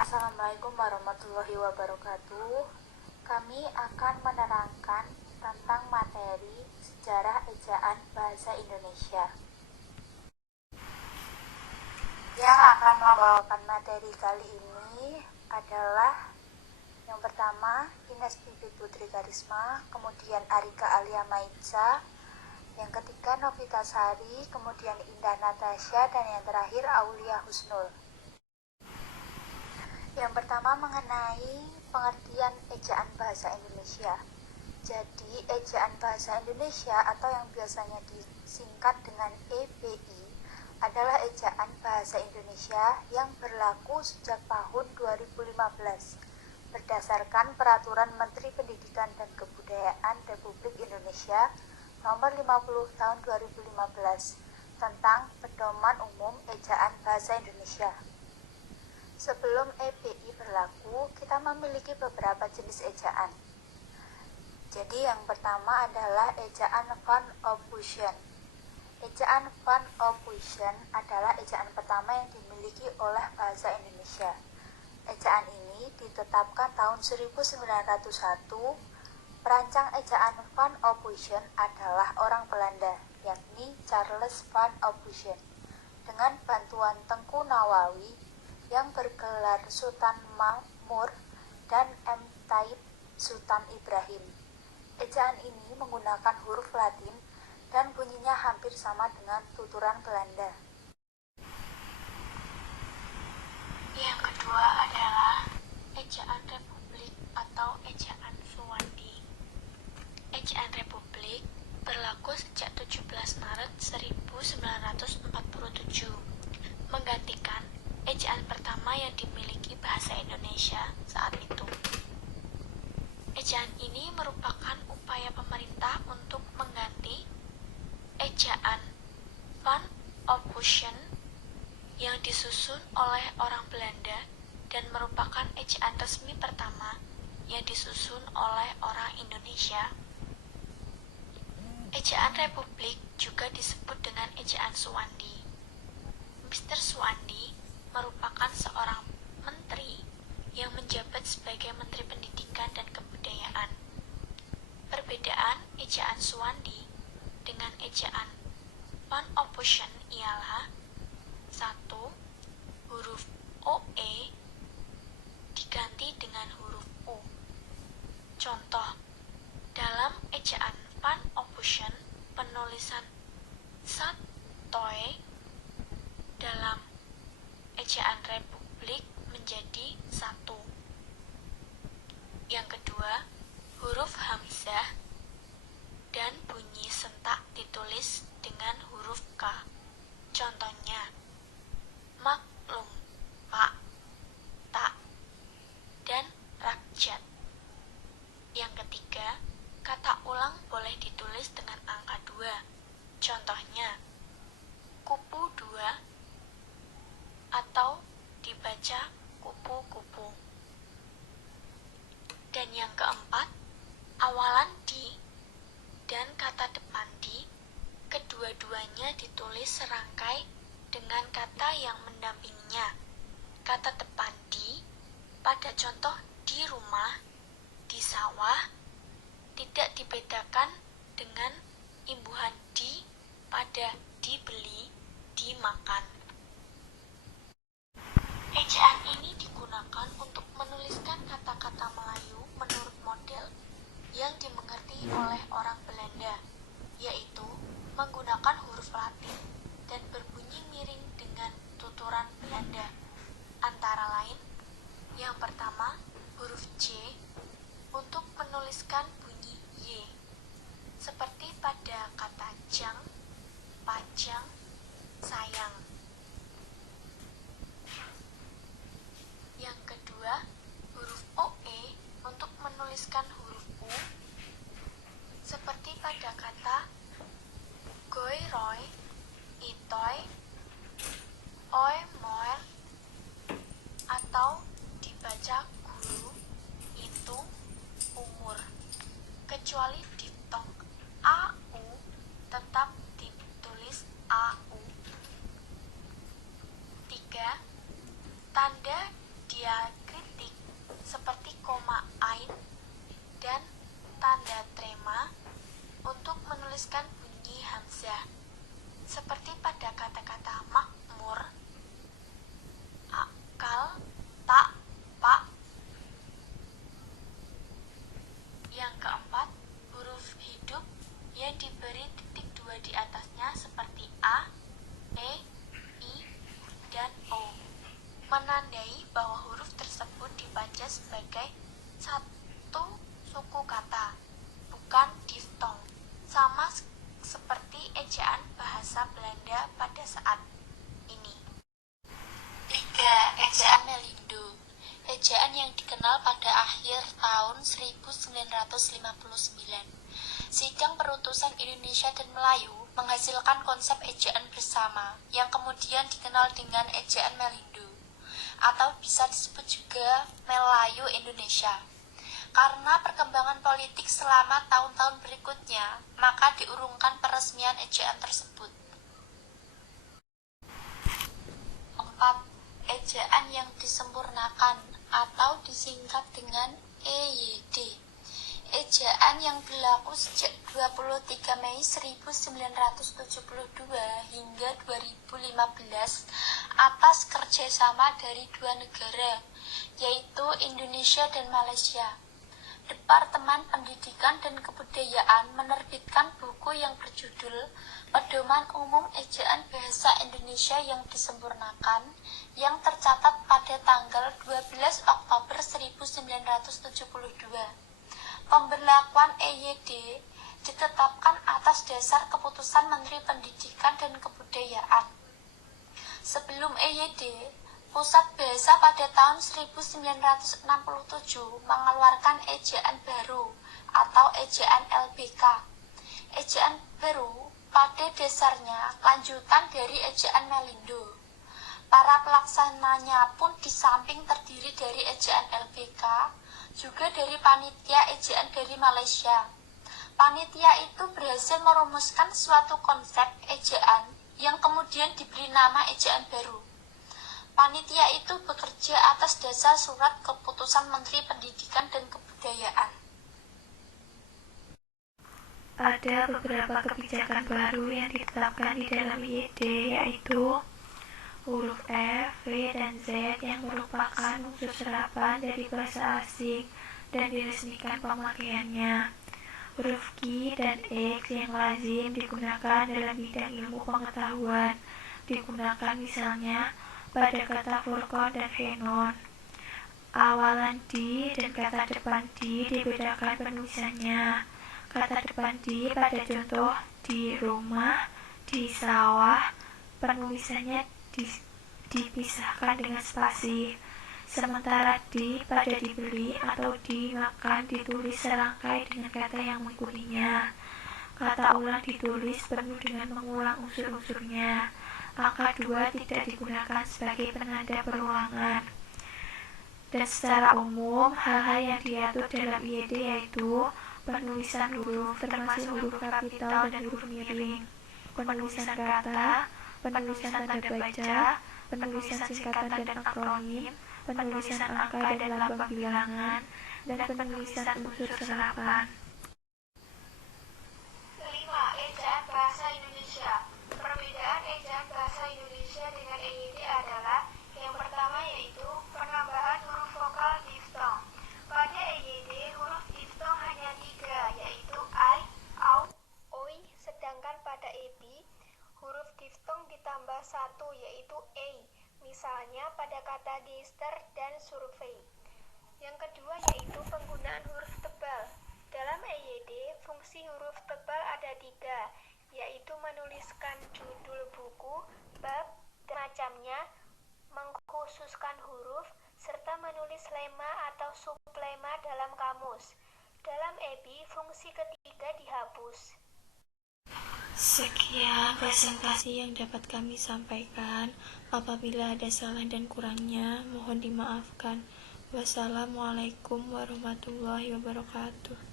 Assalamualaikum warahmatullahi wabarakatuh. Kami akan menerangkan tentang materi sejarah ejaan bahasa Indonesia. Yang akan membawakan materi kali ini adalah yang pertama Ines Bibit Putri Karisma, kemudian Arika Alia Maitza, yang ketiga Novita Sari, kemudian Indah Natasha, dan yang terakhir Aulia Husnul. Yang pertama mengenai pengertian ejaan bahasa Indonesia. Jadi ejaan bahasa Indonesia atau yang biasanya disingkat dengan EBI adalah ejaan bahasa Indonesia yang berlaku sejak tahun 2015 berdasarkan Peraturan Menteri Pendidikan dan Kebudayaan Republik Indonesia Nomor 50 Tahun 2015 tentang Pedoman Umum Ejaan Bahasa Indonesia. Sebelum EBI berlaku, kita memiliki beberapa jenis ejaan. Jadi yang pertama adalah ejaan Van Ophuijsen. Ejaan Van Ophuijsen adalah ejaan pertama yang dimiliki oleh bahasa Indonesia. Ejaan ini ditetapkan tahun 1901. Perancang ejaan Van Ophuijsen adalah orang Belanda, yakni Charles Van Ophuijsen. Dengan bantuan Tengku Nawawi yang bergelar Sultan Mahmud dan M. Taib Sultan Ibrahim. Ejaan ini menggunakan huruf Latin dan bunyinya hampir sama dengan tuturan Belanda. Yang kedua adalah ejaan Republik atau ejaan Suwandi. Ejaan Republik berlaku sejak 17 Maret 1947, menggantikan ejaan pertama yang dimiliki bahasa Indonesia saat itu. Ejaan ini merupakan upaya pemerintah untuk mengganti ejaan Van Ophuijsen yang disusun oleh orang Belanda dan merupakan ejaan resmi pertama yang disusun oleh orang Indonesia. Ejaan Republik juga disebut dengan ejaan Suwandi. Mr. Suwandi merupakan seorang menteri yang menjabat sebagai Menteri Pendidikan dan Kebudayaan. Perbedaan ejaan Suwandi dengan ejaan Van Ophuijsen ialah 1. Huruf OE diganti dengan huruf U. Contoh, dalam ejaan Van Ophuijsen penulisan Satoe, dalam ejaan Republik menjadi 1. Yang kedua, huruf hamzah dan bunyi sentak ditulis dengan huruf K. Contohnya, maklum, pak, tak, dan rakyat. Yang ketiga, kata ulang boleh ditulis dengan angka 2. Contohnya, kupu 2 atau dibaca kupu-kupu. Dan yang keempat, awalan di dan kata depan di, kedua-duanya ditulis serangkai dengan kata yang mendampinginya. Kata depan di pada contoh di rumah, di sawah, tidak dibedakan dengan imbuhan di pada dibeli, dimakan. Ejaan ini digunakan untuk menuliskan kata-kata Melayu menurut model yang dimengerti oleh orang Belanda, yaitu menggunakan huruf Latin dan berbunyi miring dengan tuturan Belanda. Antara lain, yang pertama, huruf J untuk menuliskan bunyi Y, seperti pada kata jang, pajang, sayang. Yang kedua, huruf OE untuk menuliskan huruf U, seperti pada kata goy roy, itoy, oy moer, atau dibaca guru, itu, umur. Kecuali diftong AU tetap ditulis AU. 3. Tanda diakritik seperti koma ain dan tanda trema untuk menuliskan bunyi hamzah, seperti pada kata-kata makmur, akal, tak, pak. Yang keempat, huruf hidup yang diberi titik 2 di atasnya seperti A, E, I, dan O, menandai bahwa huruf tersebut dibaca sebagai satu suku kata, bukan diftong, sama seperti ejaan bahasa Belanda pada saat ini. 3. Ejaan Melindo. Ejaan yang dikenal pada akhir tahun 1959. Sidang Perutusan Indonesia dan Melayu menghasilkan konsep ejaan bersama yang kemudian dikenal dengan ejaan Melindo, atau bisa disebut juga Melayu Indonesia. Karena perkembangan politik selama tahun-tahun berikutnya, maka diurungkan peresmian ejaan tersebut. 4. Ejaan yang disempurnakan atau disingkat dengan EYD. Ejaan yang berlaku sejak 23 Mei 1972 hingga 2015 atas kerjasama dari dua negara, yaitu Indonesia dan Malaysia. Departemen Pendidikan dan Kebudayaan menerbitkan buku yang berjudul Pedoman Umum Ejaan Bahasa Indonesia yang Disempurnakan, yang tercatat pada tanggal 12 Oktober 1972. Pemberlakuan EYD ditetapkan atas dasar keputusan Menteri Pendidikan dan Kebudayaan. Sebelum EYD, Pusat Bahasa pada tahun 1967 mengeluarkan ejaan baru atau ejaan LBK. Ejaan baru pada dasarnya lanjutan dari ejaan Melindo. Para pelaksananya pun di samping terdiri dari ejaan LBK, juga dari panitia ejaan dari Malaysia. Panitia itu berhasil merumuskan suatu konsep ejaan yang kemudian diberi nama ejaan baru. Panitia itu bekerja atas dasar surat keputusan Menteri Pendidikan dan Kebudayaan. Ada beberapa kebijakan baru yang ditetapkan di dalam EYD, yaitu huruf F, V, dan Z yang merupakan unsur serapan dari bahasa asing dan diresmikan pemakaiannya. Huruf Q dan X yang lazim digunakan dalam bidang ilmu pengetahuan digunakan misalnya pada kata furqan dan fenon. Awalan D dan kata depan D dibedakan penulisannya. Kata depan D pada contoh di rumah, di sawah, penulisannya dipisahkan dengan spasi. Sementara D pada dibeli atau dimakan ditulis serangkai dengan kata yang mengikutinya. Kata ulang ditulis penuh dengan mengulang unsur-unsurnya. Angka 2 tidak digunakan sebagai penanda perulangan. Dan secara umum, hal-hal yang diatur dalam EYD yaitu penulisan huruf termasuk huruf kapital dan huruf miring, penulisan kata, penulisan tanda baca, penulisan singkatan dan akronim, penulisan angka dan lambang bilangan, dan penulisan unsur serapan. 5. Ejaan Bahasa Indonesia. Perbedaan ejaan Bahasa Indonesia dengan EYD adalah yang pertama yaitu penambahan huruf vokal diftong. Pada EYD, huruf diftong hanya 3, yaitu I, AU, OI, sedangkan pada EB, huruf diftong ditambah 1, yaitu E, misalnya pada kata geister dan survei. Yang kedua yaitu penggunaan huruf tebal. Dalam EYD, fungsi huruf tebal ada 3, yaitu menuliskan judul buku, bab, dan macamnya, mengkhususkan huruf, serta menulis lema atau sublema dalam kamus. Dalam EB, fungsi ketiga dihapus. Sekian presentasi yang dapat kami sampaikan. Apabila ada salah dan kurangnya, mohon dimaafkan. Wassalamualaikum warahmatullahi wabarakatuh.